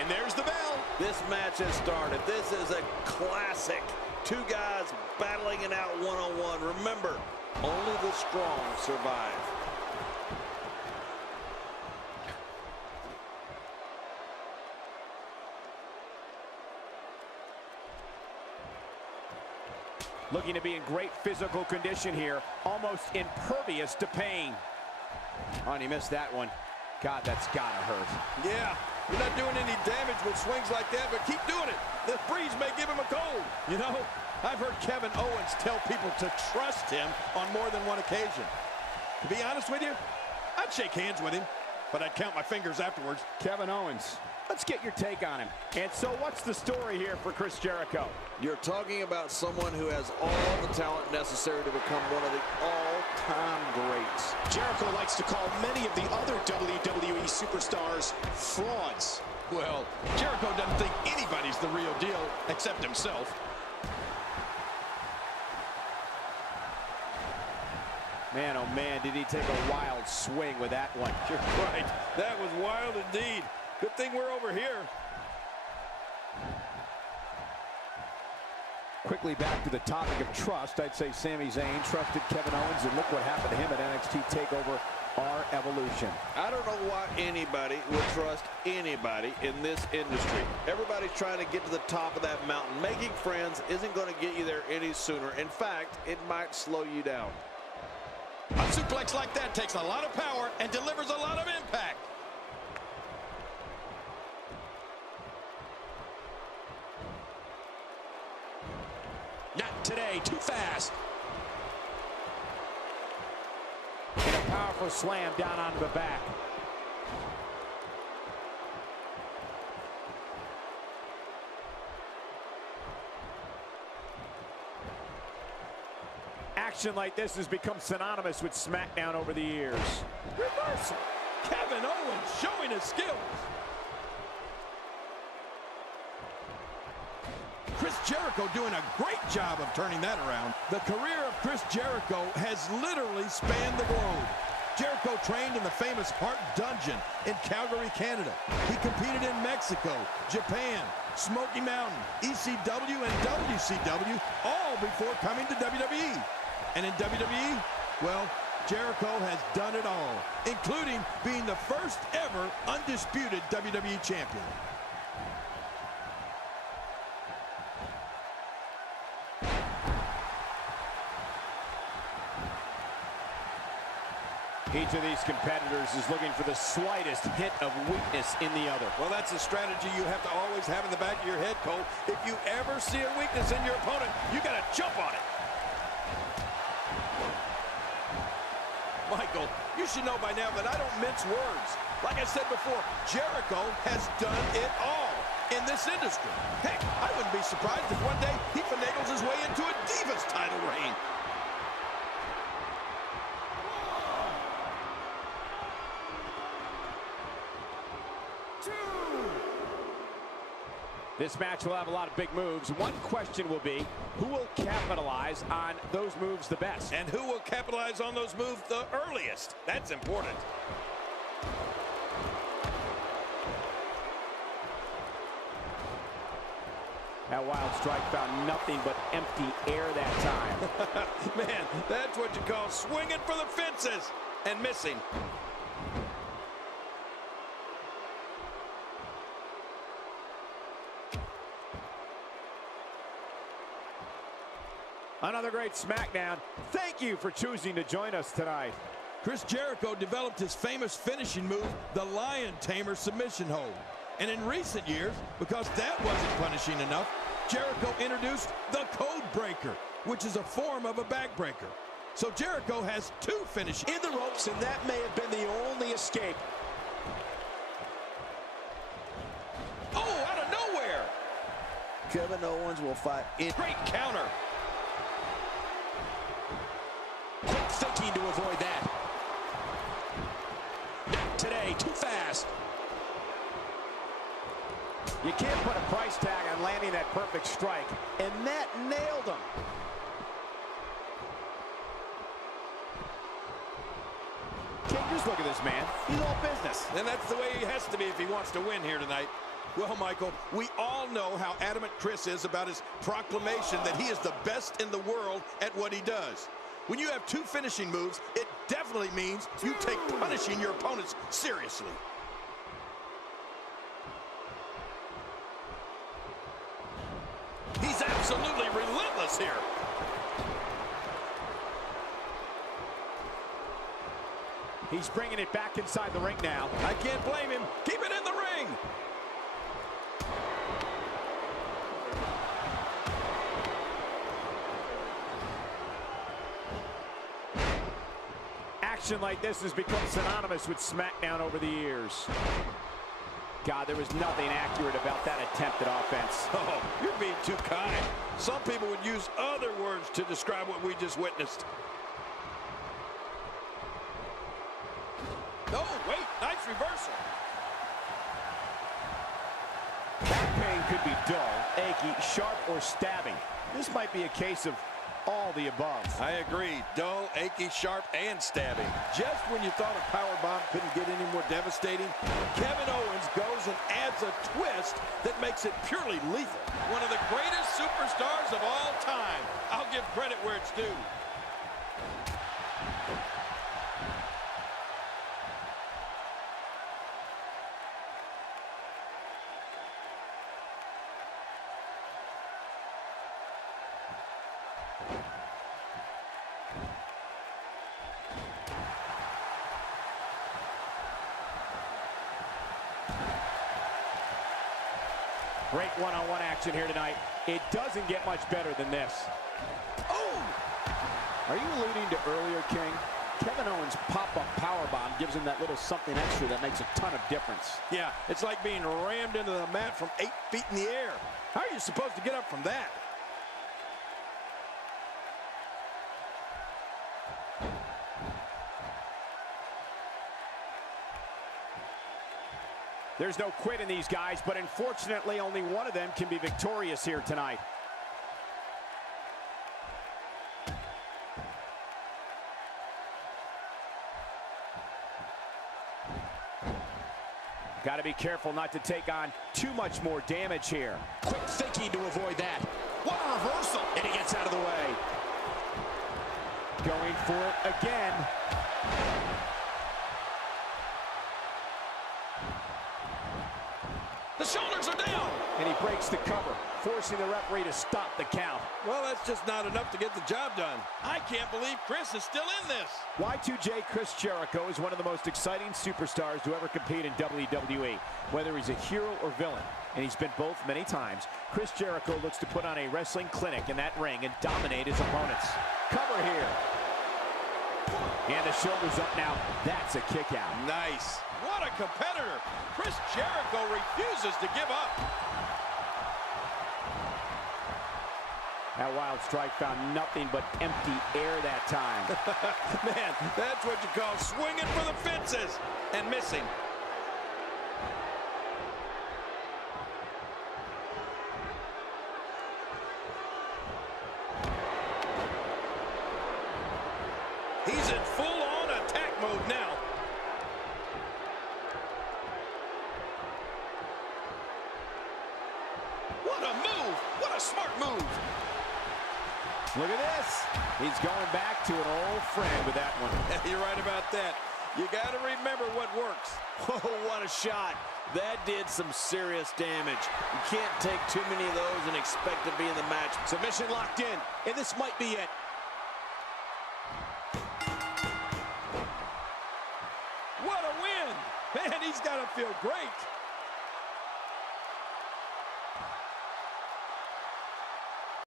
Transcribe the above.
And there's the bell. This match has started. This is a classic. Two guys battling it out one-on-one. Remember, only the strong survive. Looking to be in great physical condition here, almost impervious to pain. Oh, and he missed that one. God, that's gotta hurt. Yeah, you're not doing any damage with swings like that, but keep doing it. The breeze may give him a cold. You know, I've heard Kevin Owens tell people to trust him on more than one occasion. To be honest with you, I'd shake hands with him, but I'd count my fingers afterwards. Kevin Owens, let's get your take on him. And so what's the story here for Chris Jericho? You're talking about someone who has all the talent necessary to become one of the all-time greats. Jericho likes to call many of the other WWE superstars frauds. Well, Jericho doesn't think anybody's the real deal except himself. Man, oh man, did he take a wild swing with that one. You're right. That was wild indeed. Good thing we're over here. Quickly back to the topic of trust. I'd say Sami Zayn trusted Kevin Owens, and look what happened to him at NXT TakeOver Our Evolution. I don't know why anybody would trust anybody in this industry. Everybody's trying to get to the top of that mountain. Making friends isn't going to get you there any sooner. In fact, it might slow you down. A suplex like that takes a lot of power and delivers a lot of impact. Not today, too fast. And a powerful slam down onto the back. Action like this has become synonymous with SmackDown over the years. Reversal. Kevin Owens showing his skills. Chris Jericho doing a great job of turning that around. The career of Chris Jericho has literally spanned the globe. Jericho trained in the famous Heart Dungeon in Calgary, Canada. He competed in Mexico, Japan, Smoky Mountain, ECW, and WCW, all before coming to WWE. And in WWE, well, Jericho has done it all, including being the first ever undisputed WWE champion. Each of these competitors is looking for the slightest hint of weakness in the other. Well, that's a strategy you have to always have in the back of your head, Cole. If you ever see a weakness in your opponent, you got to jump on it. Michael, you should know by now that I don't mince words. Like I said before, Jericho has done it all in this industry. Heck, I wouldn't be surprised if one day he finagles his way into a Divas title reign. This match will have a lot of big moves. One question will be, who will capitalize on those moves the best? And who will capitalize on those moves the earliest? That's important. That wild strike found nothing but empty air that time. Man, that's what you call swinging for the fences and missing. Another great SmackDown. Thank you for choosing to join us tonight. Chris Jericho developed his famous finishing move, the Lion Tamer submission hold. And in recent years, because that wasn't punishing enough, Jericho introduced the Code Breaker, which is a form of a backbreaker. So Jericho has two finishes In the ropes, and that may have been the only escape. Oh, out of nowhere! Kevin Owens will fight in. Great counter. Quick thinking to avoid that. Not today, too fast. You can't put a price tag on landing that perfect strike, and that nailed him. Just look at this man. He's all business. And that's the way he has to be if he wants to win here tonight. Well, Michael, we all know how adamant Chris is about his proclamation that he is the best in the world at what he does. When you have 2 finishing moves, it definitely means you take punishing your opponents seriously. He's absolutely relentless here. He's bringing it back inside the ring now. I can't blame him. Keep it in the ring. Action like this has become synonymous with SmackDown over the years. God, there was nothing accurate about that attempted offense. Oh, you're being too kind. Some people would use other words to describe what we just witnessed. Oh, wait, nice reversal. That pain could be dull, achy, sharp, or stabbing. This might be a case of all the above. I agree. Dull, achy, sharp, and stabbing. Just when you thought a powerbomb couldn't get any more devastating, Kevin Owens goes and adds a twist that makes it purely lethal. One of the greatest superstars of all time. I'll give credit where it's due. Great one-on-one action here tonight. It doesn't get much better than this. Oh! Are you alluding to earlier, King? Kevin Owens' pop-up powerbomb gives him that little something extra that makes a ton of difference. Yeah, it's like being rammed into the mat from 8 feet in the air. How are you supposed to get up from that? There's no quit in these guys, but unfortunately only one of them can be victorious here tonight. Got to be careful not to take on too much more damage here. Quick thinking to avoid that. What a reversal! And he gets out of the way. Going for it again. The shoulders are down. And he breaks the cover, forcing the referee to stop the count. Well, that's just not enough to get the job done. I can't believe Chris is still in this. Y2J Chris Jericho is one of the most exciting superstars to ever compete in WWE. Whether he's a hero or villain, and he's been both many times, Chris Jericho looks to put on a wrestling clinic in that ring and dominate his opponents. Cover here. And the shoulder's up now. That's a kick out. Nice. What a competitor. Chris Jericho refuses to give up. That wild strike found nothing but empty air that time. Man, that's what you call swinging for the fences and missing. He's in full-on attack mode now. What a move! What a smart move! Look at this. He's going back to an old friend with that one. You're right about that. You got to remember what works. Oh, what a shot. That did some serious damage. You can't take too many of those and expect to be in the match. Submission locked in, and this might be it. What a win! Man, he's got to feel great.